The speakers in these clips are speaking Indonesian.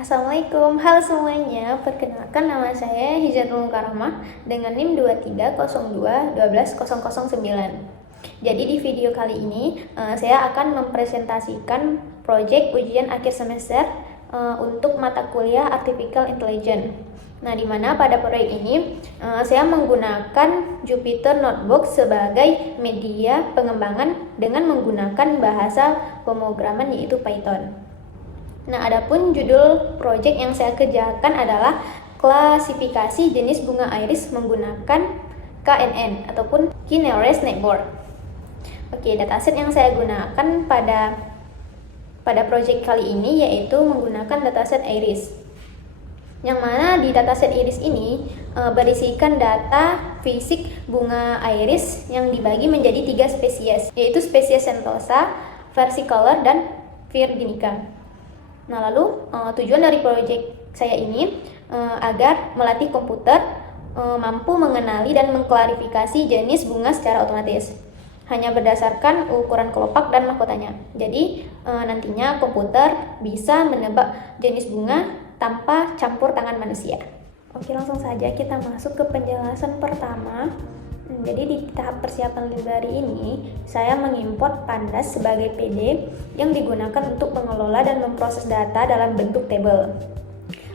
Assalamualaikum, halo semuanya. Perkenalkan nama saya Hijatul Karamah dengan NIM 2302-12009. Jadi di video kali ini saya akan mempresentasikan proyek ujian akhir semester untuk mata kuliah Artificial Intelligence. Nah, di mana pada proyek ini saya menggunakan Jupyter Notebook sebagai media pengembangan dengan menggunakan bahasa pemrograman yaitu Python. Nah, adapun judul proyek yang saya kerjakan adalah klasifikasi jenis bunga iris menggunakan KNN ataupun Key Nearest Neighbor. Oke, dataset yang saya gunakan pada proyek kali ini yaitu menggunakan dataset iris. Yang mana di dataset iris ini berisikan data fisik bunga iris yang dibagi menjadi 3 spesies, yaitu spesies Sentosa, versicolor, dan virginica. Nah, lalu tujuan dari proyek saya ini agar melatih komputer mampu mengenali dan mengklarifikasi jenis bunga secara otomatis hanya berdasarkan ukuran kelopak dan mahkotanya. Jadi nantinya komputer bisa menebak jenis bunga tanpa campur tangan manusia. Oke, langsung saja kita masuk ke penjelasan pertama. Jadi di tahap persiapan library ini, saya mengimport Pandas sebagai PD yang digunakan untuk mengelola dan memproses data dalam bentuk tabel.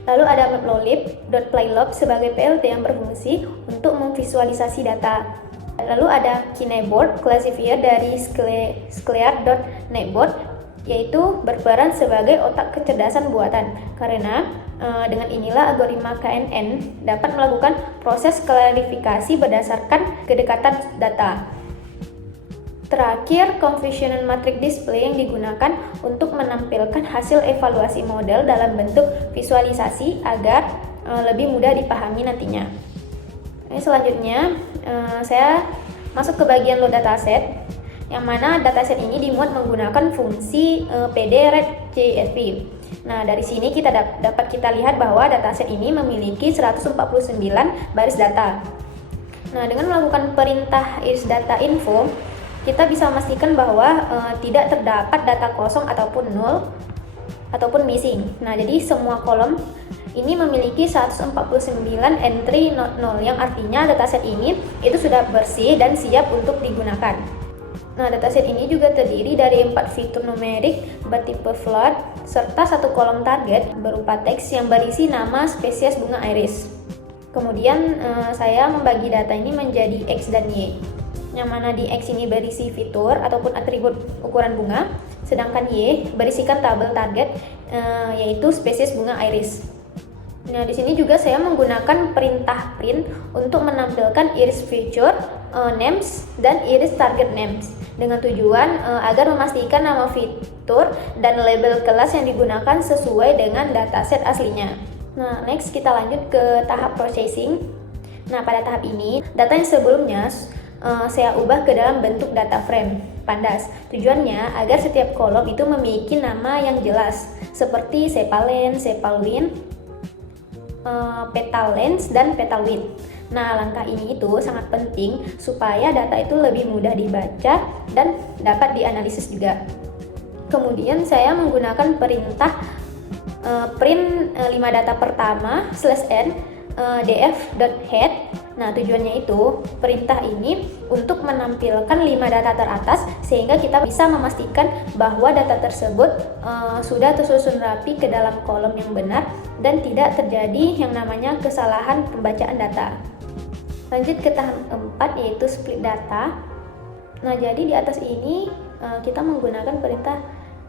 Lalu ada matplotlib.pylab sebagai PLT yang berfungsi untuk memvisualisasi data. Lalu ada KeyNeighbor classifier dari Sclair.Neighbor, yaitu berperan sebagai otak kecerdasan buatan, karena dengan inilah algoritma KNN dapat melakukan proses klarifikasi berdasarkan kedekatan data. Terakhir, Convolutional Matrix Display yang digunakan untuk menampilkan hasil evaluasi model dalam bentuk visualisasi agar lebih mudah dipahami nantinya. Selanjutnya, saya masuk ke bagian load dataset, yang mana dataset ini dimuat menggunakan fungsi PD-RED-CSV. Nah, dari sini dapat kita lihat bahwa dataset ini memiliki 149 baris data. Nah, dengan melakukan perintah iris data info, kita bisa memastikan bahwa tidak terdapat data kosong ataupun nol ataupun missing. Nah, jadi semua kolom ini memiliki 149 entry not null, yang artinya dataset ini itu sudah bersih dan siap untuk digunakan. Nah, dataset ini juga terdiri dari 4 fitur numerik bertipe float serta 1 kolom target berupa teks yang berisi nama spesies bunga iris. Kemudian saya membagi data ini menjadi X dan Y, yang mana di X ini berisi fitur ataupun atribut ukuran bunga, sedangkan Y berisikan tabel target yaitu spesies bunga iris. Nah, di sini juga saya menggunakan perintah print untuk menampilkan iris feature names dan iris target names dengan tujuan agar memastikan nama fitur dan label kelas yang digunakan sesuai dengan dataset aslinya. Nah, next kita lanjut ke tahap processing. Nah, pada tahap ini data yang sebelumnya saya ubah ke dalam bentuk data frame Pandas. Tujuannya agar setiap kolom itu memiliki nama yang jelas seperti sepalen, sepalwin, petal length, dan petal width. Nah, langkah ini itu sangat penting supaya data itu lebih mudah dibaca dan dapat dianalisis juga. Kemudian saya menggunakan perintah print 5 data pertama /n df.head. Nah, tujuannya itu perintah ini untuk menampilkan 5 data teratas sehingga kita bisa memastikan bahwa data tersebut sudah tersusun rapi ke dalam kolom yang benar dan tidak terjadi yang namanya kesalahan pembacaan data. Lanjut ke tahap keempat, yaitu split data. Nah, jadi di atas ini kita menggunakan perintah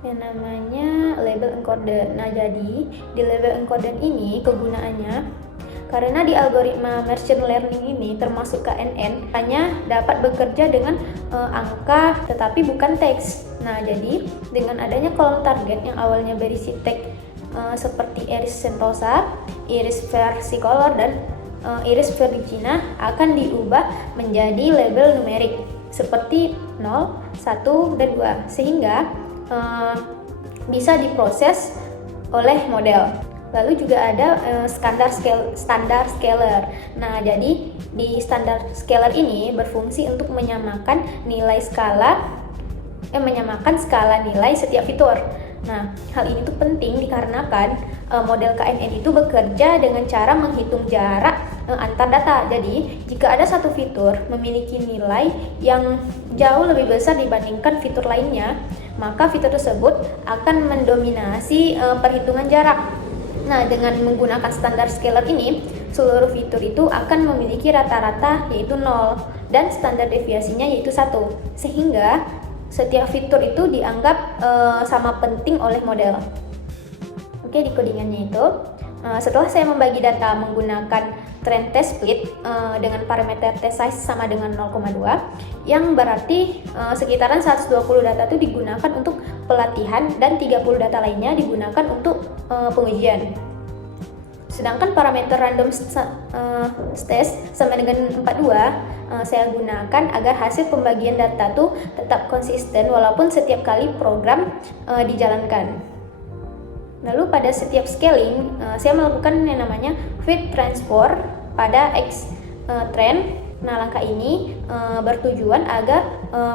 yang namanya label encoder. Nah, jadi di label encoder ini kegunaannya karena di algoritma machine learning ini termasuk KNN hanya dapat bekerja dengan angka tetapi bukan teks. Nah, jadi dengan adanya kolom target yang awalnya berisi teks seperti iris Sentosa, iris versicolor, dan iris virginia akan diubah menjadi label numerik seperti 0, 1, dan 2 sehingga bisa diproses oleh model. Lalu juga ada standar scalar. Nah, jadi di standar scalar ini berfungsi untuk menyamakan skala nilai setiap fitur. Nah, hal ini tuh penting dikarenakan model KNN itu bekerja dengan cara menghitung jarak antar data. Jadi, jika ada satu fitur memiliki nilai yang jauh lebih besar dibandingkan fitur lainnya, maka fitur tersebut akan mendominasi perhitungan jarak. Nah, dengan menggunakan standar scalar ini, seluruh fitur itu akan memiliki rata-rata yaitu 0 dan standar deviasinya yaitu 1. Sehingga setiap fitur itu dianggap sama penting oleh model. Oke, di codingannya itu, setelah saya membagi data menggunakan trend test split dengan parameter test size sama dengan 0,2, yang berarti sekitaran 120 data itu digunakan untuk pelatihan dan 30 data lainnya digunakan untuk pengujian. Sedangkan parameter random test sama dengan 42 saya gunakan agar hasil pembagian data itu tetap konsisten walaupun setiap kali program dijalankan. Lalu pada setiap scaling saya melakukan yang namanya fit transform pada X trend. Nah, langkah ini bertujuan agar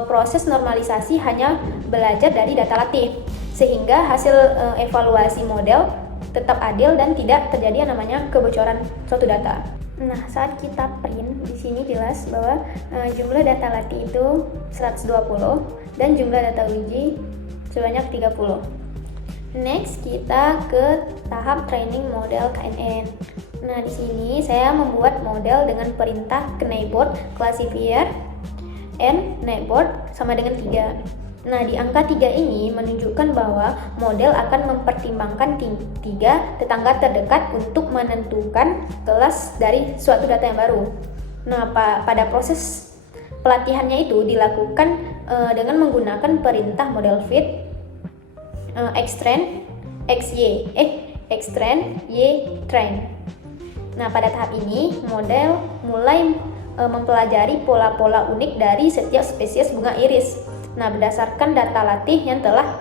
proses normalisasi hanya belajar dari data latih sehingga hasil evaluasi model tetap adil dan tidak terjadi yang namanya kebocoran suatu data. Nah, saat kita print di sini jelas bahwa jumlah data latih itu 120 dan jumlah data uji sebanyak 30. Next, kita ke tahap training model KNN. Nah, di sini saya membuat model dengan perintah keyboard classifier n keyboard sama dengan 3. Nah, di angka 3 ini menunjukkan bahwa model akan mempertimbangkan 3 tetangga terdekat untuk menentukan kelas dari suatu data yang baru. Nah, pada proses pelatihannya itu dilakukan dengan menggunakan perintah model fit xtrend xtrend ytrend. Nah, pada tahap ini model mulai mempelajari pola-pola unik dari setiap spesies bunga iris. Nah, berdasarkan data latih yang telah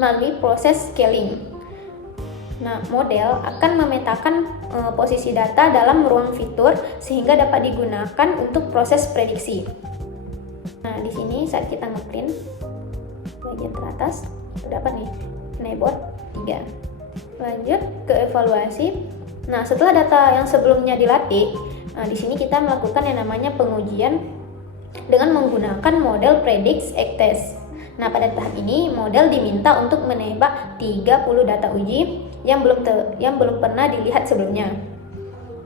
melalui proses scaling. Nah, model akan memetakan posisi data dalam ruang fitur sehingga dapat digunakan untuk proses prediksi. Nah, di sini saat kita ngeprint bagian teratas terdapat nih keyboard 3. Lanjut ke evaluasi. Nah, setelah data yang sebelumnya dilatih, di sini kita melakukan yang namanya pengujian dengan menggunakan model prediksi test. Nah, pada tahap ini model diminta untuk menebak 30 data uji yang belum pernah dilihat sebelumnya.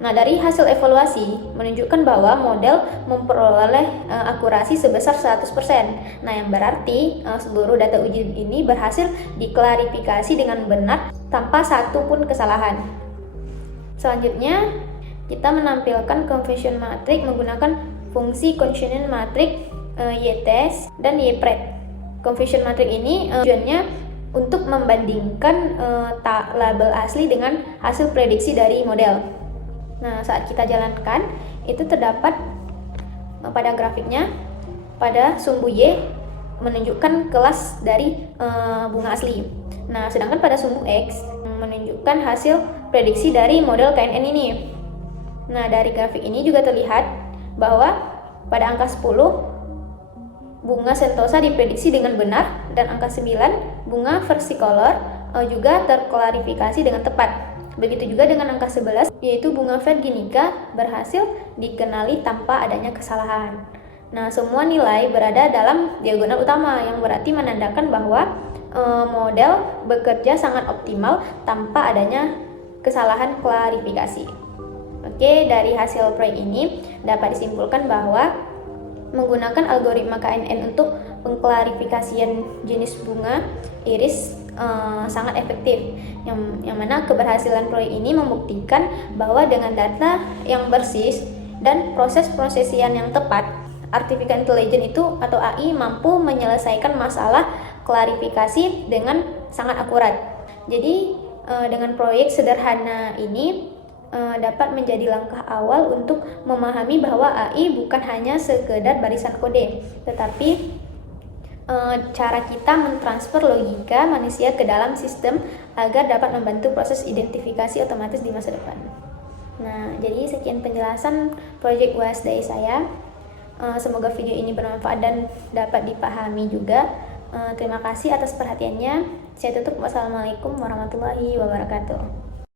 Nah, dari hasil evaluasi menunjukkan bahwa model memperoleh akurasi sebesar 100%. Nah, yang berarti seluruh data uji ini berhasil diklarifikasi dengan benar tanpa satu pun kesalahan. Selanjutnya, kita menampilkan conversion matrix menggunakan fungsi conversion matrix ytest dan ypret. Conversion matrix ini tujuannya untuk membandingkan label asli dengan hasil prediksi dari model. Nah, saat kita jalankan itu terdapat pada grafiknya pada sumbu Y menunjukkan kelas dari bunga asli. Nah, sedangkan pada sumbu X menunjukkan hasil prediksi dari model KNN ini. Nah, dari grafik ini juga terlihat bahwa pada angka 10 bunga sentosa diprediksi dengan benar dan angka 9 bunga versicolor juga terklarifikasi dengan tepat. Begitu juga dengan angka 11 yaitu bunga virginica berhasil dikenali tanpa adanya kesalahan. Nah, semua nilai berada dalam diagonal utama yang berarti menandakan bahwa model bekerja sangat optimal tanpa adanya kesalahan klarifikasi. Oke, dari hasil proyek ini dapat disimpulkan bahwa menggunakan algoritma KNN untuk pengklarifikasian jenis bunga iris sangat efektif. Yang mana keberhasilan proyek ini membuktikan bahwa dengan data yang bersih dan proses prosesian yang tepat, artificial intelligence itu atau AI mampu menyelesaikan masalah klarifikasi dengan sangat akurat. Jadi dengan proyek sederhana ini dapat menjadi langkah awal untuk memahami bahwa AI bukan hanya sekedar barisan kode, tetapi cara kita mentransfer logika manusia ke dalam sistem agar dapat membantu proses identifikasi otomatis di masa depan. Nah, jadi sekian penjelasan proyek UAS dari saya. Semoga video ini bermanfaat dan dapat dipahami juga. Terima kasih atas perhatiannya. Saya tutup. Wassalamualaikum warahmatullahi wabarakatuh.